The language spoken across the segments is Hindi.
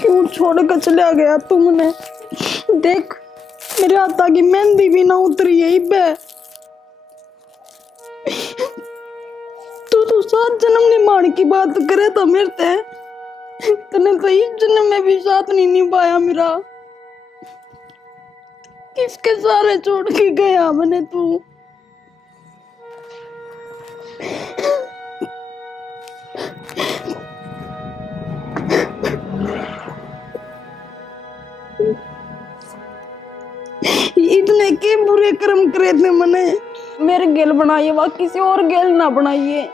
क्यों छोड़ कर चला गया तुमने? देख मेरे हाथा की मेहंदी भी ना उतरी है बे। तू सात जन्म निभाने की बात करे तो मेरे तने तो इस जन्म में भी साथ नहीं निभाया मेरा। किसके सारे छोड़ के गया मैंने तू? इतने के बुरे कर्म करे थे मैंने। मेरे गेल बनाइए वा किसी और गेल ना बनाइए।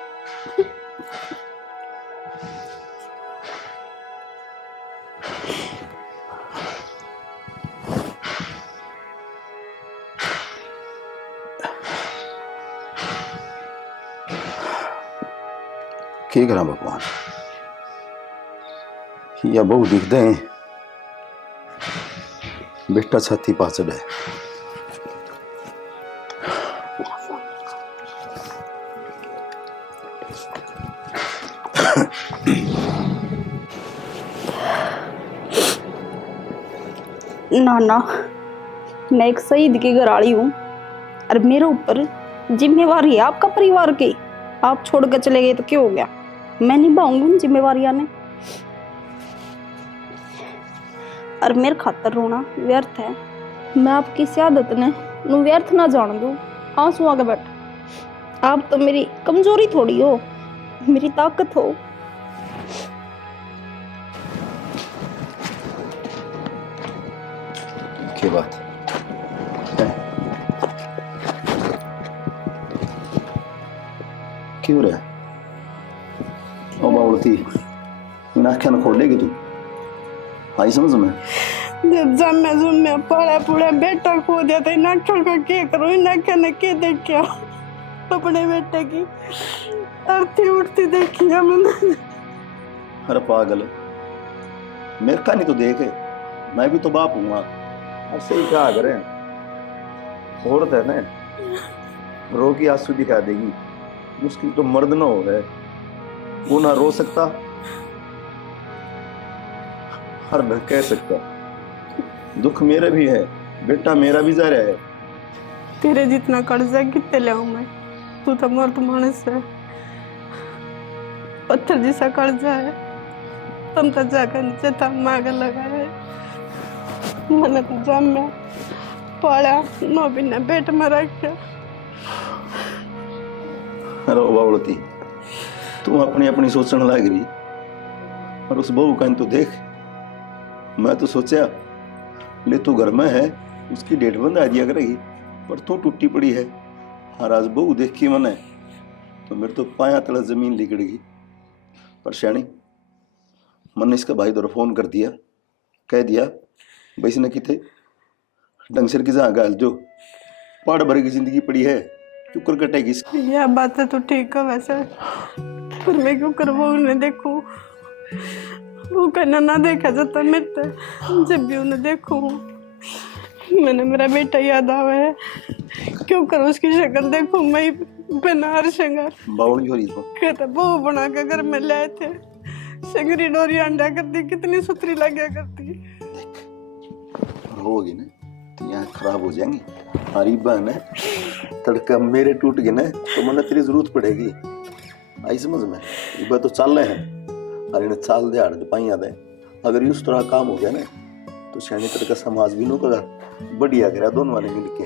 की करा भगवान, या बहु दिखते हैं बेटा छाती पा चढ़े। नाना मैं एक शहीद की घराड़ी हूँ और मेरे ऊपर जिम्मेवारी है आपका परिवार की। आप छोड़ कर चले गए तो क्या हो गया? मैं निभाऊंगी उन जिम्मेवारियां ने। और मेरे खातर रोना व्यर्थ है। मैं आपकी सियादत ने व्यर्थ ना जान दूं। आंसू आगे बैठ। आप तो मेरी कमजोरी थोड़ी हो, मेरी ताकत हो। की बात है? क्यों रे? ओ बावड़ती नाख्या न खोलेगी तू? आई समझ में? जब जम्मे जुम्मे पड़ा पूरा बेटा खो दिया तो नाख्या का क्या करूं? नाख्या ने क्या देखा अपने बेटे की अर्थी उठती देखी है मैंने। अरे पागल, मेरे का नहीं तो देखे, मैं भी तो बाप हूँ। ऐसे ही क्या करे, औरत है ना, रो की आंसू दिखा देगी। मुश्किल तो मर्द ना हो रहा है, वो ना रो सकता और न कह सकता। दुख मेरा भी है, बेटा मेरा भी जा रहा है। तेरे जितना कर्जा कितने ले मैं? तू तो मर्द मानस है, पत्थर जैसा कर्जा है। तुम तो जाकर नीचे मांग लगा है। मैंने तो जम्मे पड़ा नो बिना पेट में रखा। अरे बावड़ती, तू अपनी अपनी सोचने लग रही, और उस बहू का तो देख। मैं तो सोचा ले तू घर में है, उसकी डेट बंद आ दिया करेगी, पर तू टूटी पड़ी है। और आज बहू देखी मैंने तो मेरे तो पाया तला जमीन लिकड़ गई। पर श्याणी, मैंने इसका भाई दौर फोन कर दिया, कह दिया भाई इसने किथे ढंग से की जहाँ गाल जो पहाड़ भर की जिंदगी पड़ी है, क्यों कर कटेगी। यह बात है तो ठीक है वैसे, पर मैं क्यों कर वो उन्हें देखूं? वो कहना ना देखा जाता मेरे तो। जब भी उन्हें देखूं मैंने मेरा बेटा याद आवा है। क्यों करूं उसकी शक्ल देखूं मैं बिना हर श्रृंगार। बावड़ी हो रही है कहता बहू बना के घर में लाए थे, सिंगरी डोरी अंडा करती, कितनी सुथरी लगा करती। होगी ना तो यहाँ खराब हो जाएंगी। हमारी बहन है, तड़का मेरे टूट गए ना तो मैंने तेरी जरूरत पड़ेगी। आई समझ में? ये बात तो चल रहे हैं, और इन्हें चाल दे हाड़ पाई याद है। अगर इस तरह काम हो गया ना तो शैनी तड़का समाज भी नो करा बढ़िया करा दोनों वाले मिलके।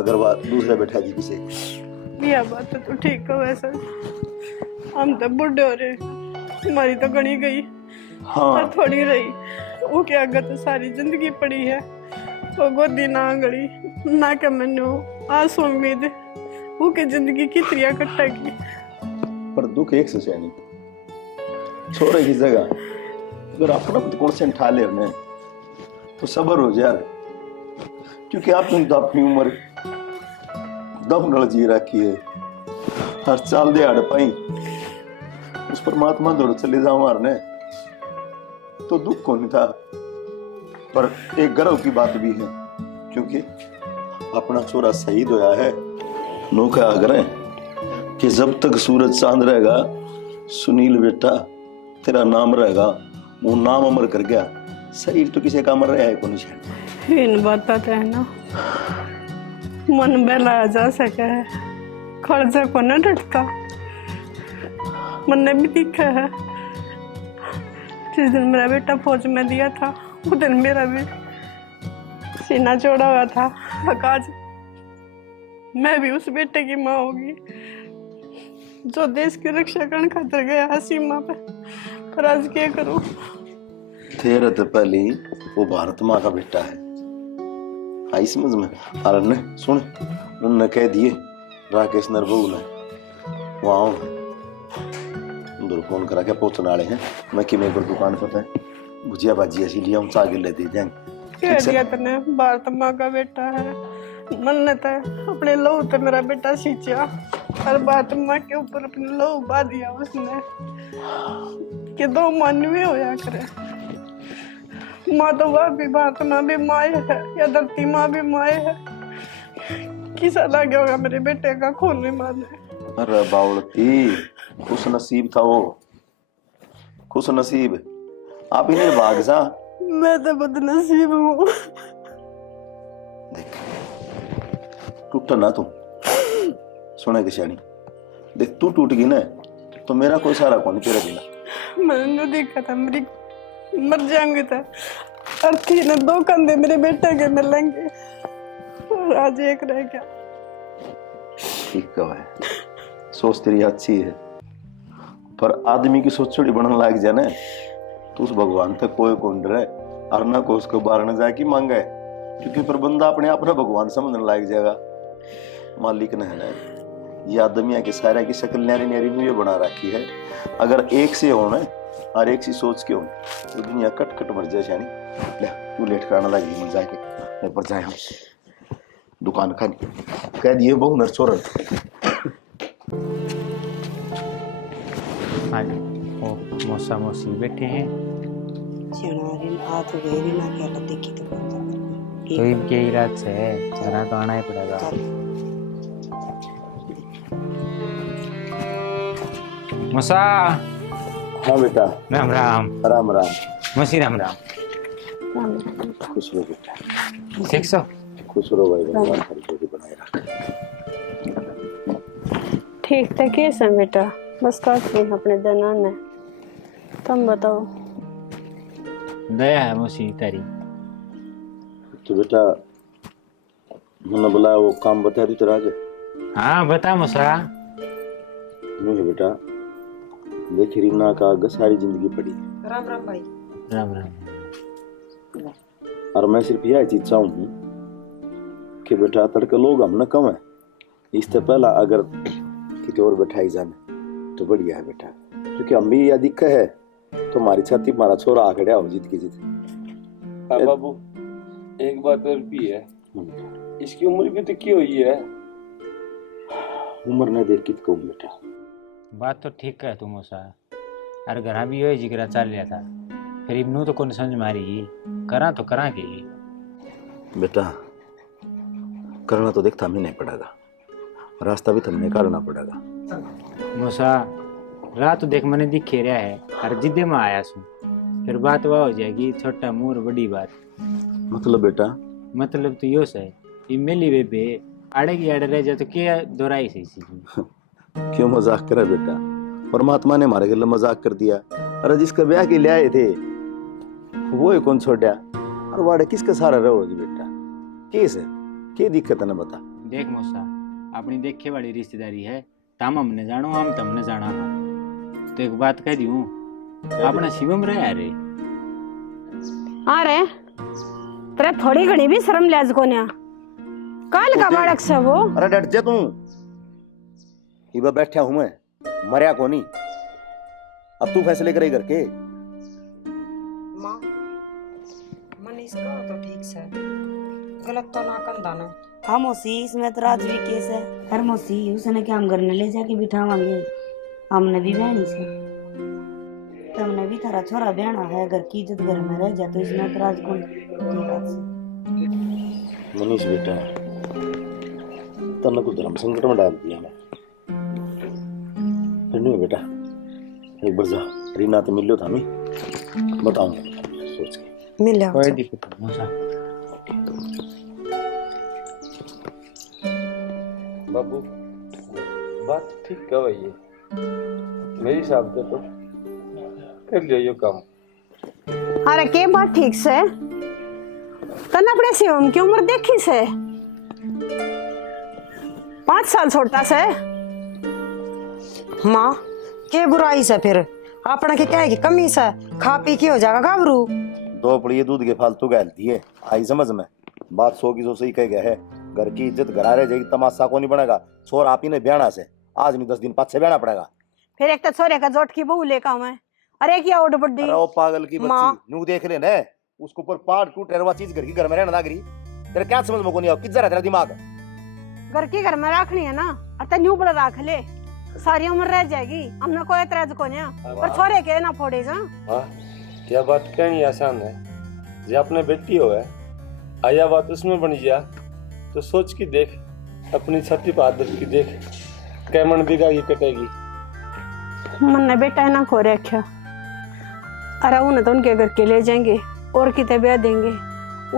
अगर वह दूसरा बैठा जी किसी यह बात तो ठीक है वैसे, हम तो बुढ़े हो रहे, हमारी तो गणी गई। हाँ थोड़ी रही, वो क्या आगे तो सारी जिंदगी पड़ी है। वो गोदी ना गड़ी ना के मनो आस उम्मीद वो की जिंदगी कितनी कटेगी। पर दुख एक से शैनी छोरे की जगह अगर अपना कौन से उठा ले रहे तो सबर हो जाए, क्योंकि आपने तो अपनी उम्र दम नल जी रखी है। हर चाल दे हाड़ पाई उस परमात्मा दौड़ चले जाओ मारने तो दुख को नहीं था। पर एक गर्व की बात भी है, क्योंकि अपना छोरा शहीद होया है। नौका आग्रह कि जब तक सूरज चांद रहेगा सुनील बेटा तेरा नाम रहेगा। वो नाम अमर कर गया। शरीर तो किसी का मर रहा है कौन छान इन बात है ना मन बहलाया जा सके है खर्चा को न डटता मन ने भी दिखा है जिस दिन मेरा बेटा फौज में दिया था उस दिन मेरा भी सीना चौड़ा हुआ था। आज मैं भी उस बेटे की माँ होगी जो देश की रक्षा करने खातिर गया है सीमा पे। पर आज क्या करूं? तेरा तो पहले वो भारत माँ का बेटा है, आई समझ में। अरे ने सुन, उनने कह दिए राकेश नरबू ने वहाँ उधर फोन करा के पहुंचने वाले हैं। मैं कि मेरे को दुकान पर है भुजिया भाजी ऐसी लिया, हम चागे ले दे जाएंगे। कह दिया तने भारत माँ का बेटा है, मन ने तो अपने लहू तो मेरा बेटा सींचा और भारत माँ के ऊपर अपने लहू बा दिया उसने कि दो मानवीय होया करे। माँ तो वह भी भारत माँ भी माँ है या धरती माँ भी माँ है। किसा लगे होगा मेरे बेटे का खून में मारने। अरे बावलती खुश नसीब था वो, खुश नसीब। आप इन्हें भाग जा। मैं तो बदनसीब हूँ। देख टूटा ना तू, सुने किशानी देख तू टूट गई ना तो मेरा कोई सारा कौन तेरे बिना। मैंने देखा था मेरी मर जाएंगे था अर्थी ने दो कंधे मेरे बेटे के मिलेंगे और आज एक रह गया। ठीक है, सोच तेरी अच्छी है पर आदमी की सोच छोड़ी बनने लग जाए ना तो उस भगवान तक कोई कौन डरे और ना को उसको बाहर न जाके मांगे, क्योंकि पर बंदा अपने आप ना भगवान समझने लग जाएगा। मालिक ने है ना ये आदमिया के सारे की शक्ल न्यारी न्यारी मुझे बना रखी है। अगर एक से हो ना और एक सी सोच के हो तो दुनिया कट कट मर जाए। शानी ले तू लेट कराना लगी, मर जाके ऊपर जाए हम दुकान खानी कह दिए बहु नर छोड़। हाँ ओ मौसा मौसी बैठे हैं तो इनके इराद से है जाना तो आना ही पड़ेगा। मौसा हाँ बेटा। राम राम। राम राम। मौसी राम राम। खुश रहो बेटा। ठीक सो खुश रहो भाई, भगवान हर जोड़ी बनाए रखे। ठीक था कैसे बेटा, बस काट ली अपने दना ने। तुम बताओ। दया है मौसी तेरी। तो बेटा मैंने बोला वो काम बता दी तेरा आगे। हाँ बता मौसा। नहीं बेटा देख रीना का आगे सारी जिंदगी पड़ी है। राम राम भाई। राम राम। और मैं सिर्फ यह चीज चाहूँ कि बेटा तड़के लोग हम न कम है, इससे पहला अगर किसी और बैठाई जाने तो बढ़िया है बेटा, क्योंकि हम भी यह दिक्कत है तो हमारी छाती हमारा छोरा आ खड़ा हो जीत की जीत। हाँ बाबू एक बात और भी है, इसकी उम्र भी तो की हुई है। उम्र ने देख कित कहूँ बेटा। बात तो ठीक है तू मौसा, अरे घर भी यो जिगरा चल लिया था फिर इब्नू तो कौन समझ मारी करा तो करा के बेटा करना तो देखता हमें नहीं पड़ेगा, रास्ता भी तो हमें निकालना पड़ेगा। मौसा रात तो देख मैंने दिखे रहा है हर जिद्दे में आया सू फिर बात वह हो जाएगी छोटा मुंह और बड़ी बात। मतलब बेटा मतलब तो यो है ये मेली बेबे आड़े की आड़े रह जाए तो क्या दोहराई सही सी। क्यों मजाक करा बेटा, परमात्मा ने हमारे गले मजाक कर दिया। अरे जिसका ब्याह के लिए आए थे वो ही कौन छोड़ा और वाड़े किसका सहारा रहोगी बेटा। केस है क्या दिक्कत है ना बता। देख मौसा अपनी देखे वाली रिश्तेदारी है तम हमने जानो हम तमने जाना तो एक बात कह दियूं अपना शिवम रहे अरे अरे पर थोड़ी घनी भी शर्म लिहाज को ना काल का बाड़क से वो। अरे डट जा तू, इबा बैठा हूं मैं मरिया को नहीं, अब तू फैसले करे करके। माँ मनीष का तो ठीक से गलत तो ना कंधा ना। हाँ मौसी इसमें तो राज भी केस है। हर मौसी उसने क्या हम घर में ले जाके बिठावांगे, हमने भी बहनी से तुमने भी थारा छोरा बहना है, घर की इज्जत घर में रह जा तो इसमें तो राज को मनीष बेटा तन्ने तो धर्म संकट में डाल दिया मैं। नहीं बेटा एक बार जा रीना तो मिलो था मैं बताऊंगा सोच के। मिल कोई दिक्कत नहीं मौसा। बाबू बात ठीक कह भाई है, मेरे हिसाब से तो कर लियो यो काम। अरे के बात ठीक से तन अपने शिवम की उम्र देखी से 5 साल छोटा से। माँ के बुराई से फिर अपना के क्या है कि कमी से खा पी के हो जाएगा गाभरू। 2 पुड़िए दूध के फालतू गलती है, आई समझ में। बात 100 की 100 सही कह गया है। घर की इज्जत घरा रह जाएगी, तमाशा को नहीं बनेगा। छोर आप ही ने ब्याना से आज नहीं 10 दिन पाछे ब्याना पड़ेगा। फिर एक तो छोरे का जोट की बहू लेकर मैं, अरे क्या उड़ बड्डी। अरे ओ पागल की माँ। बच्ची न्यू देख ले ना, उसके ऊपर पाड़ टूट रहा चीज घर की घर में रहना नागरी। तेरे क्या समझ में को नहीं आओ, किधर है तेरा दिमाग? घर के घर में रखनी है ना, अरे न्यू बड़ा रख ले, सारी उम्र रह जाएगी। हमने कोई एतराज को नहीं, पर छोरे के ना फोड़े जा। हाँ क्या बात कहनी आसान है, जे अपने बेटी हो है आया बात उसमें बन गया तो सोच की देख, अपनी छाती पर आदत की देख, कैमन बिगा ये कटेगी। मन ने बेटा है ना खो रखा, अरे उन्हें तो उनके घर के ले जाएंगे और किते ब्याह देंगे,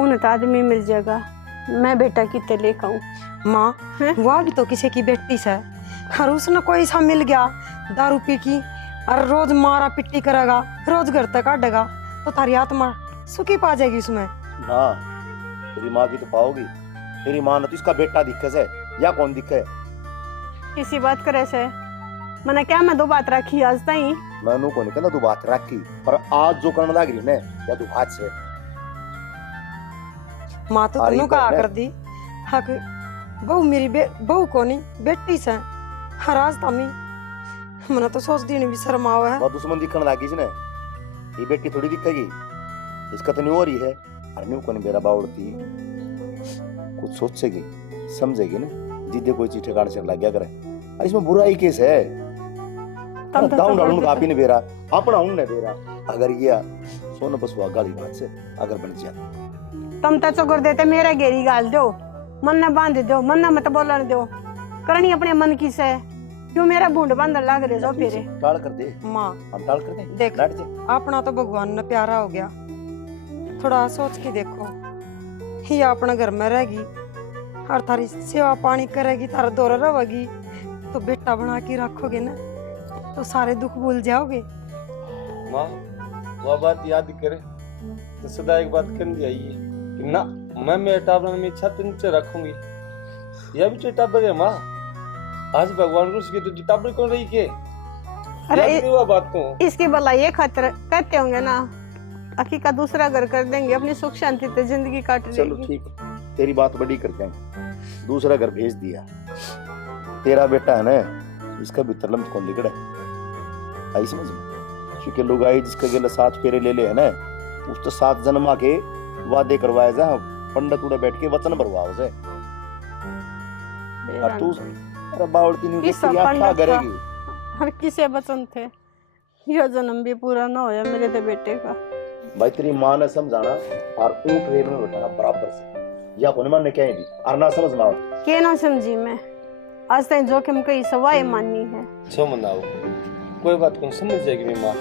उन्हें तो आदमी मिल जाएगा। मैं बेटा किते लेकर आऊं? माँ हैं? वो भी तो किसी की बेटी से, हर उसने कोई सा मिल गया दारू पी की और रोज मारा पिट्टी करेगा, रोज घर तक काटेगा, तो तारी आत्मा सुखी पा जाएगी उसमें। ना तेरी माँ की तो पाओगी, तेरी माँ ने तो इसका बेटा दिखे से या कौन दिखे? किसी बात करे से मैंने क्या मैं 2 बात रखी आज तई। मैनू को नहीं कहना तू बात रखी, पर आज जो करने लग रही ने या तू हाथ से माँ तो अरे तुमने कहा बहन। कर दी हक बहू मेरी बहू को नहीं बेटी से हर आज तमी मैंने तो सोच दी भी शर्म आवा है। बहुत दुश्मन दिखने लगी इसने, ये बेटी थोड़ी दिखेगी, इसका तो नहीं हो रही है। अरे न्यू को नहीं मेरा बावड़ती कुछ सोचेगी समझेगी ना, जिद्दे कोई चीज ठिकाने से लग गया करे, इसमें बुराई केस है। तब तो डाउन सब डाउन बात कापी नहीं बेरा, अपना उन ने बेरा। अगर ये सोना बसवा गाली बात से अगर बन जाए तुम तो चोकर देते मेरा गेरी गाल दो, मन न बांध दो, मन न मत बोलन दो, करनी अपने मन की से। क्यों मेरा बूंद बांधन लग रहे जो फिर टाल कर दे, माँ हम टाल कर दे, देख लट जा। अपना तो भगवान ने प्यारा हो गया, थोड़ा सोच के देखो, ये अपना घर में रहेगी और थारी सेवा पानी करेगी, तारा दौरा रहेगी, तो बेटा बना के रखोगे ना तो सारे दुख भूल जाओगे। माँ वह बात याद करे तो सदा एक बात करनी चाहिए कि ना मैं मेरे टाबर में छत नीचे रखूंगी, यह भी तो टाबर है माँ। आज भगवान को उसके तो टाबर कौन रही के? अरे याद हुआ बात तो इसकी भला ये खतर कहते होंगे ना, अकी का दूसरा घर कर देंगे, अपनी सुख शांति से जिंदगी काट चलो लेगी। ठीक, तेरी बात बड़ी करते हैं, दूसरा घर भेज दिया। तेरा बेटा है ना, इसका भी तरलम कौन लिखड़ा है, आई समझ में? क्योंकि लोग आई जिसका गेला 7 फेरे ले ले है ना, उस तो 7 जन्म आके वादे करवाए जा, पंडित उड़ा बैठ के वचन भरवाओ से। और तू अरे बावड़ती नहीं किस देखती, क्या पंडित का? करेगी? हर किसे बचन थे, यह जन्म भी पूरा ना होया मेरे तो बेटे का। भाई तेरी माँ ने समझाना और ऊँट रेल में बैठाना बराबर से, या कोने माने क्या है दी और ना समझ ना हो। के ना समझी मैं, आज तक जोखिम कई सवाए माननी है। छो मनाओ, कोई बात कौन समझ जाएगी मेरी माँ।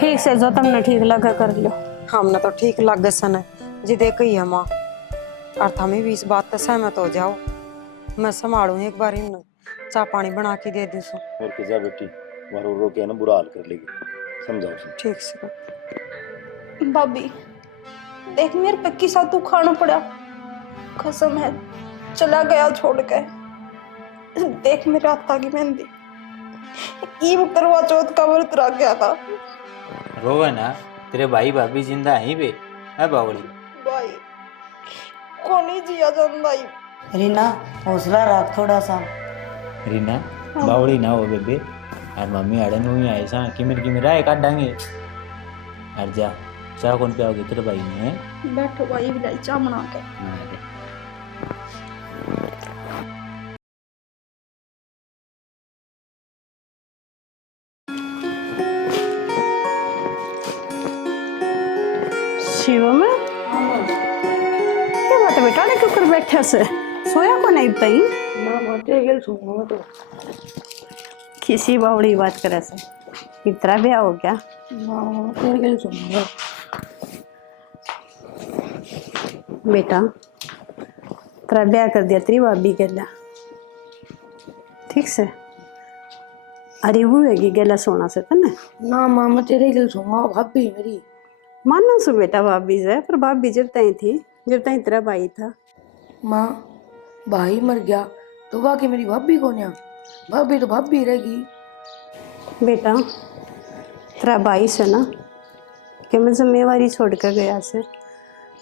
ठीक से जो तुमने ठीक लगा कर लो। हमने तो ठीक लगे सन जी देख ही है माँ, और हमें भी इस बात से सहमत हो जाओ। मैं संभालू एक बार इन चाय पानी बना के दे दूँ। और के जा बेटी, मारो रो के ना बुरा हाल कर लेगी, समझाओ उसे। ठीक से भाभी देख मेरे पे किसा तू खाना पड़ा, कसम है चला गया छोड़ के। देख मेरे हाथा की मेहंदी, ईब करवा चौथ का व्रत रख गया था। रोवे ना, तेरे भाई भाभी जिंदा है बे, है बावड़ी। भाई कौन ही जिया जानदा ही। रीना हौसला रख थोड़ा सा। रीना बावड़ी ना हो बेबे, और मम्मी आड़े नु ही आए सा कि राय काट डांगे। और जा चाह कौन पियाओगे तेरे भाई ने? बैठो भाई भी चाह बना के। शिव में क्या बात है बेटा, क्यों कर बैठे से सोया को नहीं तई? किसी बावड़ी बात करे से इतना ब्याह हो गया, माँ तेरे के लिए सुनूंगा। बेटा तेरा ब्याह कर दिया तेरी भाभी गेला, ठीक से। अरे वो है गेला सोना से तने ना माँ मैं तेरे के लिए सुनूंगा, भाभी मेरी। मानो सु बेटा भाभी से, पर भाभी जब तई थी, जब तई तेरा भाई था। माँ भाई मर गया तो बाकी मेरी भाभी कौन है? भाभी तो भाभी रहेगी। बेटा तेरा भाई से ना कि मैं जिम्मेवारी छोड़ कर गया से,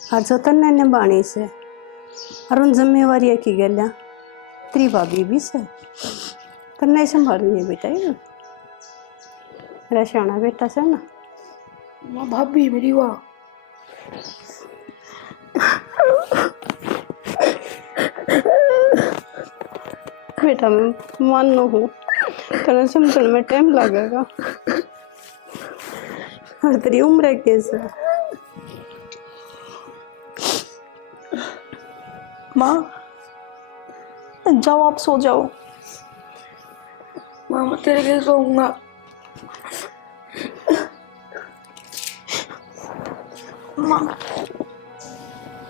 और जो तन्ने निभानी से, और उन जिम्मेवारी की गलियाँ तेरी भाभी भी से तन्ने संभालनी है बेटा। ये मेरा शाना बेटा से ना। माँ भाभी मेरी वाह। बेटा मैं मानो हूँ तेरा समझने में टाइम लगेगा, और तेरी उम्र कैसे। माँ जाओ आप सो जाओ। माँ मैं तेरे के लिए सोऊंगा। माँ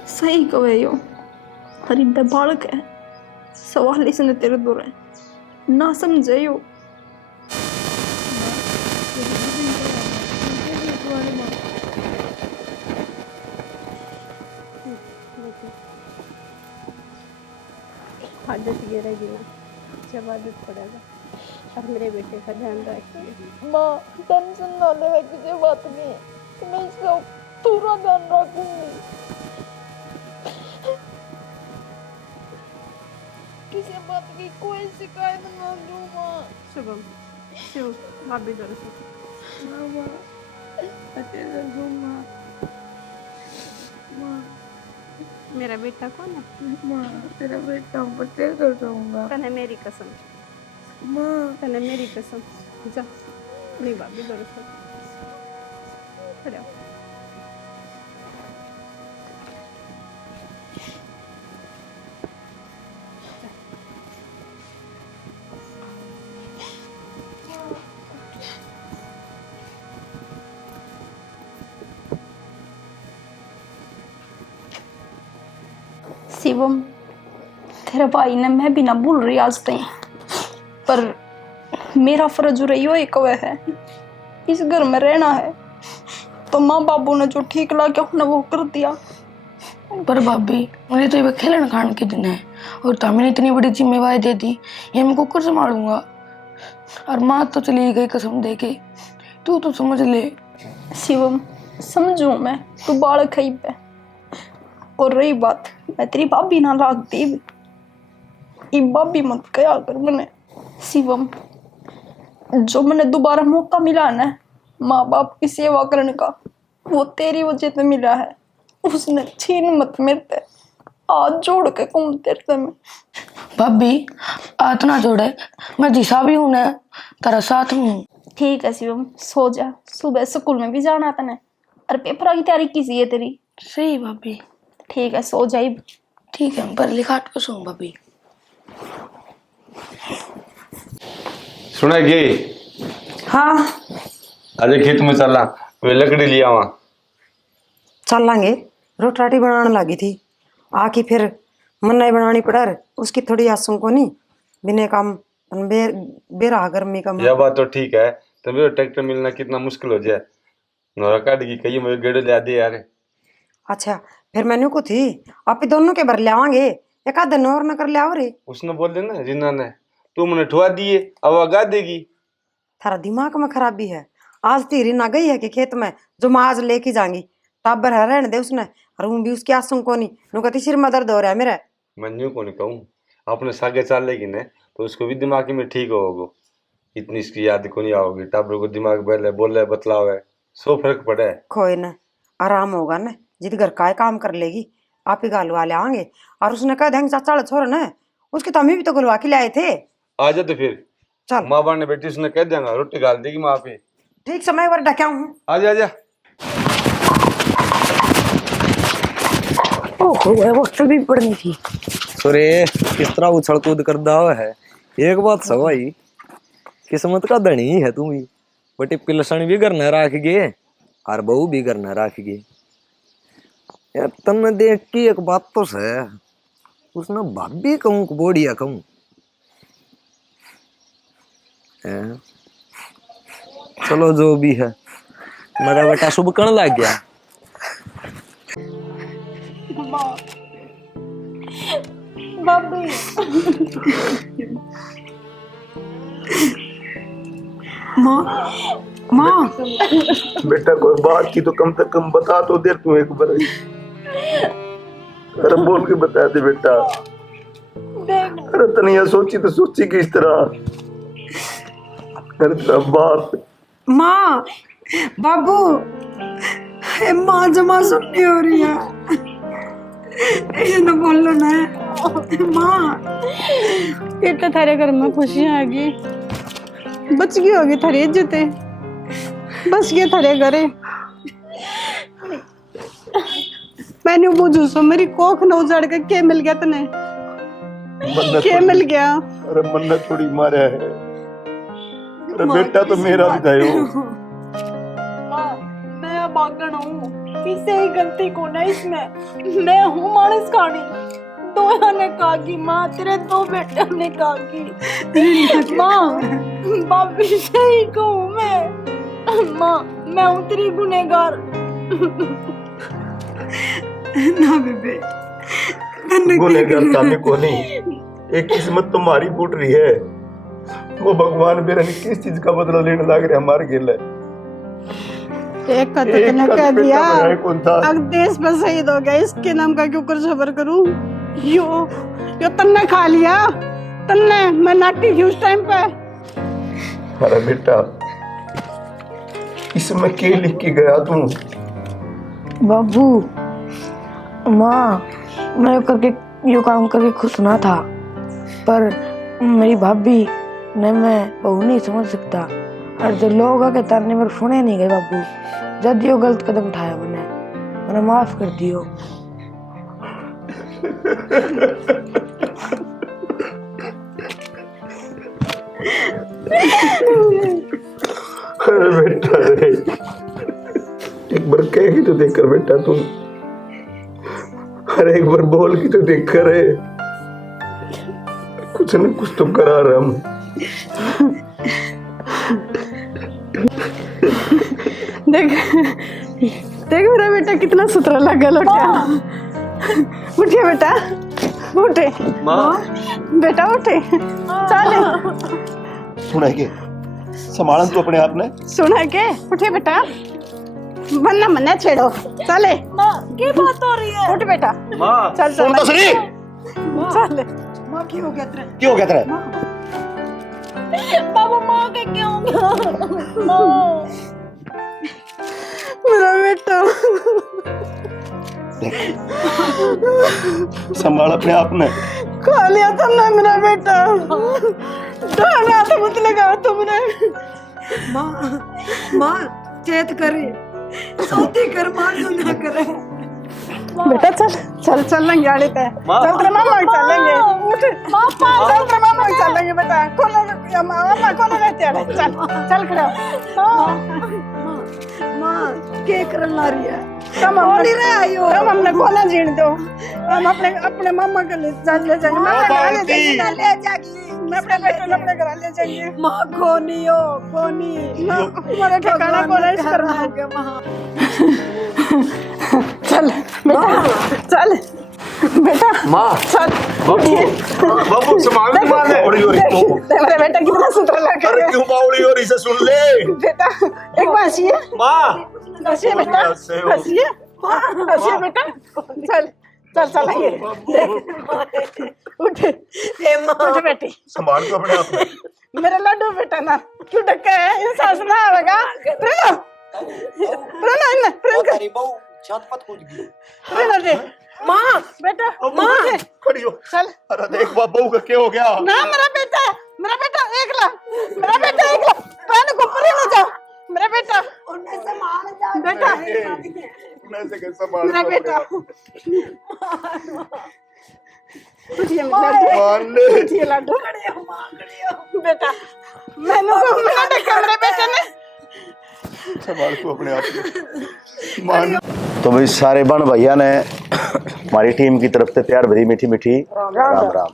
सही कहे यो, हरी बे बालक है, सवाल इसने तेरे दो रहे ना समझे यो। आदत ये रहेगी ना, जब आदत पड़ेगा, और मेरे बेटे का ध्यान रखिए। माँ टेंशन ना ले किसी बात की, मैं इसका पूरा ध्यान रखूंगी। किसी बात की कोई शिकायत ना दूँ माँ। शुभम शिव भाभी जरा सो। माँ अच्छे से सो माँ। माँ मेरा बेटा कौन है? माँ तेरा बेटा हूँ, पर तेरे से सोऊंगा। तने मेरी कसम, माँ तने मेरी कसम, जा नहीं भाभी जरा सो। खड़े हो। शिवम तेरे भाई ने मैं भी ना भूल रही आज तक, पर मेरा फर्ज रही हो एक वह है, इस घर में रहना है तो माँ बाबू ने जो ठीक लगा उन्होंने वो कर दिया। पर भाभी मुझे तो ये खेलन खान के दिन है, और तमने इतनी बड़ी जिम्मेवारी दे दी, ये मैं कुकर संभालूंगा। और माँ तो चली गई कसम दे के, तू तो समझ ले। शिवम समझू मैं, तू बालक है पे। और रही बात मैं तेरी भाभी ना लागती, ये भाभी मत कया कर मैंने। शिवम जो मैंने दोबारा मौका मिला ना माँ बाप की सेवा करने का, वो तेरी वजह से मिला है। उसने छीन मत मेरे ते, हाथ जोड़ के घूम तेरे में। भाभी हाथ ना जोड़े, मैं दिशा भी हूं ना तेरा साथ हूँ। ठीक है शिवम सो जा, सुबह स्कूल में भी जाना तने, और पेपर की तैयारी की है तेरी। सही भाभी। ठीक है सो जाई। ठीक है पर लिखाट को सो भाभी। सुना गई हाँ अरे खेत में चलना, वे लकड़ी लिया वहां। चल लांगे, रोटी राटी बनाने लगी थी, आके फिर मन नहीं बनानी पड़ा, उसकी थोड़ी आसू को नहीं बिना काम बेरा गर्मी का। यह बात तो ठीक है, तभी ट्रैक्टर मिलना कितना मुश्किल हो जाए। नौरा काट की कही मुझे गेड़े ले दे यार। अच्छा फिर मैंने को थी आप ही दोनों के भर ले आवांगे, एक आध दिन और न कर ले आओ रे। उसने बोल देना जिन्ना ने तू मैंने ठुआ दिए, अब आगा देगी। थारा दिमाग में खराबी है, आज तीरी ना गई है कि खेत में जो मैं आज लेके जाऊंगी, टाबर है रहने दे उसने, और भी उसकी आसू को नहीं नु कहती सिर में दर्द हो रहा है मेरा। मैं न्यू को नहीं कहूँ, अपने सागे चाल लेगी ने तो उसको भी दिमाग में ठीक होगा, इतनी इसकी याद को नहीं आओगी। टाबर को दिमाग पहले बोले बतलावे, सो फर्क पड़े। कोई न आराम होगा न, जिद घर का काम कर लेगी, आप ही गालवा ले आएंगे। और उसने कह देंगे चाचा छोड़ न, उसकी तो हमें भी तो गुलवा के ले आए थे। आ जा तो फिर चल माँ बाप ने बेटी उसने कह देंगे रोटी गाल देगी माँ पे। ठीक समय पर ढक्या हूँ। आ जा ओहो वो भी पड़नी थी। सुरे किस तरह उछल कूद कर दावा है। एक बात सब भाई, किस्मत का धनी है तू भी। बटे पिलसण भी घर न राख गए और बहू भी घर न राख गए। यार तन्ने देख की एक बात तो है, उसने भाभी कहूँ बोड़िया कहूँ। चलो जो भी है, मेरा बेटा शुभ कण लग गया। बाबी माँ माँ बेटा कोई बात की तो कम से कम बता तो दे तू एक बार। अरे बोल के बता दे बेटा। अरे तनिया सोची तो सोची किस तरह। अरे तेरा बाप माँ बाबू माँ जमा सुननी हो रही है, ये ना बोलो ना माँ। इतना थारे घर में खुशियां आ गई, बच गई होगी थारी इज्जतें, बस ये थारे घरे। मैंने बुझू सो मेरी कोख न उजाड़ के के मिल गया तने, के मिल गया। अरे मन्नत थोड़ी मारा है। अरे बेटा तो मेरा भी था यो। मैं अब आगन हूँ, किसी ही गलती को ना इसमें। मैं हूँ मानस खानी, दोया ने कहा कि माँ तेरे दो बेटे ने कहा कि माँ बाबी से ही कहूँ मैं। माँ मैं हूँ तेरी गुनहगार। ना बेबे गुनहगार सामने को नहीं, एक किस्मत तुम्हारी फूट रही है। वो भगवान मेरे ने किस चीज का बदला लेने लग रहे हमारे गिल है। एक का तो तने कह दिया कौन था? अब देश में शहीद हो गया, इसके नाम का क्यों कर खबर करूं। यो तन्ने खा लिया, तन्ने मैं नाटी थी उस टाइम पे। अरे बेटा इसमें के लिख के गया तू? बाबू माँ मैं यो काम करके खुश ना था, पर मेरी भाभी ने मैं बहू नहीं समझ सकता, और जो लोग आके तारने मेरे सुने नहीं गए। बाबू जब यो गलत कदम उठाया मैंने माफ कर दियो। अरे बेटा रे, एक बार कह के तो देख कर बेटा तुम। अरे एक बार बोल के तो देख कर है, कुछ न कुछ तो करा रहा हम। देख देख मेरा बेटा कितना सुथरा लगा लौटा। उठिए बेटा, उठे बेटा उठे, चले। सुना के संभालन तू अपने आप ने। सुना के उठे बेटा, बनना मन्ना छेड़ो, चले। माँ क्या बात हो रही है? उठ बेटा, माँ चल चल सुन तो सही। चल। माँ क्यों हो गया तेरे? क्यों हो गया तेरा? बाबा माँ के क्या हो गया? माँ मेरा बेटा संभाल अपने आप ने। खा लिया तुमने मेरा बेटा, डर में हाथ मत लगाओ तुमने। माँ चेत करे, सोती कर माँ ना करे। बेटा चल चल चलेंगे आड़े पे, चल तेरे मामा के चलेंगे। उठ चल तेरे मामा के चलेंगे बेटा, खोलो मामा खोलो रहते आड़े, चल चल खड़ा। माँ के करना रही है? तुम हमने खोला जीण दो, हम अपने मामा के ले जाएंगे। मैं अपने बेटे अपने घर ले जाएंगे। माँ कोनी हो कोनी हमारे ठिकाना को नहीं करना है। चल बेटा चल बेटा माँ चल बाबू संभाल के मार ले। मेरा बेटा कितना सुथरा लगा। अरे क्यों बावड़ी हो रही से सुन ले बेटा एक बार हंसिए, माँ हंसिए बेटा, हंसिए हंसिए बेटा। चल चल चलेंगे। उठ उठ बेटी, संभाल तो अपने आप ने। मेरा लड्डू बेटा ना क्यों डका है, इंसान ना आवेगा। प्रेनो प्रेनो इन प्रेनो प्रेनो दे माँ बेटा माँ खड़ी हो। चल। अरे देख बाबू का क्या हो गया? ना मेरा बेटा एकला, मेरा बेटा एकला प्रेनो को परे न जाओ। मेरा बेटा उन्हें संभाल जा बेटा ऐसे कैसे संभाल? मेरा बेटा उठिए मान ले। लड्डू, उठिए लड्डू बेटा। मैंने डका मेरे बेटे ने, संभाल को अपने आप को मान। तो भाई सारे बहन भैया ने हमारी टीम की तरफ से प्यार भरी मीठी मीठी राम राम।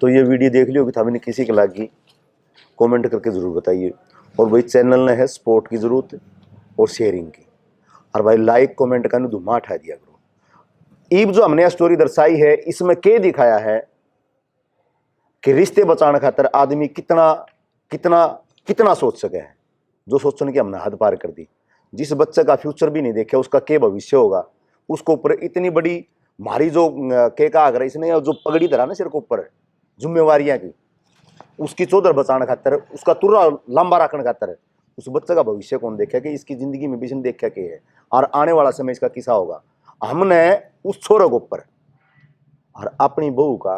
तो ये वीडियो देख लियो कि था नहीं किसी के लागी, कमेंट करके जरूर बताइए। और भाई चैनल ने है सपोर्ट की जरूरत और शेयरिंग की, और भाई लाइक कमेंट का धुमा उठा दिया करो। ईब जो हमने स्टोरी दर्शाई है इसमें क्या दिखाया है कि रिश्ते बचाने खातर आदमी कितना कितना कितना सोच सके है। जो सोचने की हमने हद पार कर दी। जिस बच्चे का फ्यूचर भी नहीं देखा उसका क्या भविष्य होगा, उसको ऊपर इतनी बड़ी मारी जो के का अगर इसने जो पगड़ी धरा ना सिर के ऊपर जिम्मेवारियां की, उसकी चौधर बचाने खातर, उसका तुर्रा लंबा रखने खातर उस बच्चे का भविष्य कौन देखा कि इसकी जिंदगी में भी देखा क्या है और आने वाला समय इसका किसा होगा। हमने उस छोरे के ऊपर और अपनी बहू का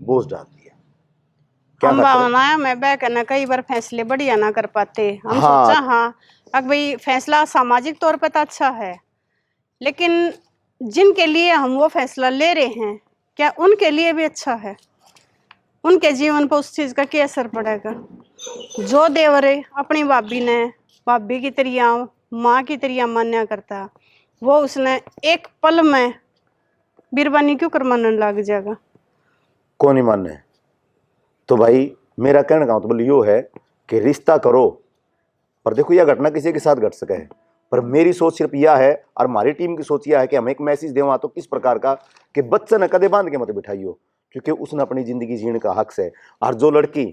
बोझ डाल दिया। क्या हम करते हैं? भावना मैं बह करना कई बार फैसले बढ़िया ना कर पाते। हम हाँ। सोचा हाँ अब भाई फैसला सामाजिक तौर पे तो अच्छा है, लेकिन जिनके लिए हम वो फैसला ले रहे हैं क्या उनके लिए भी अच्छा है? उनके जीवन पर उस चीज का क्या असर पड़ेगा? जो देवरे अपनी भाभी ने भाभी की तरिया माँ की तरिया मान्या करता, वो उसने एक पल में बिरबानी क्यों कर मानने लग जाएगा? कौन ही मानने। तो भाई मेरा कहने का मतलब यो है कि रिश्ता करो, पर देखो यह घटना किसी के साथ घट सके है, पर मेरी सोच सिर्फ यह है और हमारी टीम की सोच यह है कि हम एक मैसेज दें तो किस प्रकार का कि बच्चे ने कदे बांध के मत बिठाइयो, क्योंकि उसने अपनी जिंदगी जीने का हक है। और जो लड़की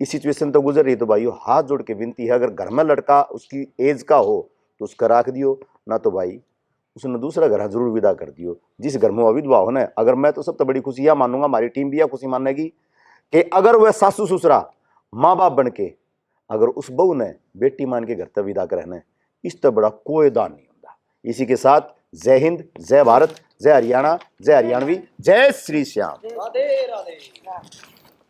इस सिचुएशन तो गुजर रही है तो भाई हाथ जोड़ के विनती है, अगर घर में लड़का उसकी एज का हो तो उसका रख दियो, ना तो भाई उसने दूसरा घर जरूर विदा कर दियो। जिस घर में वो विधवा हो ना, अगर मैं तो सबसे बड़ी खुशी यह मानूंगा, हमारी टीम भी यह खुशी मानेगी कि अगर वह सासू ससुरा माँ बाप बन के अगर उस बहू ने बेटी मान के घर तक विदा करना, इस तो बड़ा कोई दान नहीं होता। इसी के साथ जय हिंद, जय भारत, जय हरियाणा, जय हरियाणवी, जय श्री श्याम।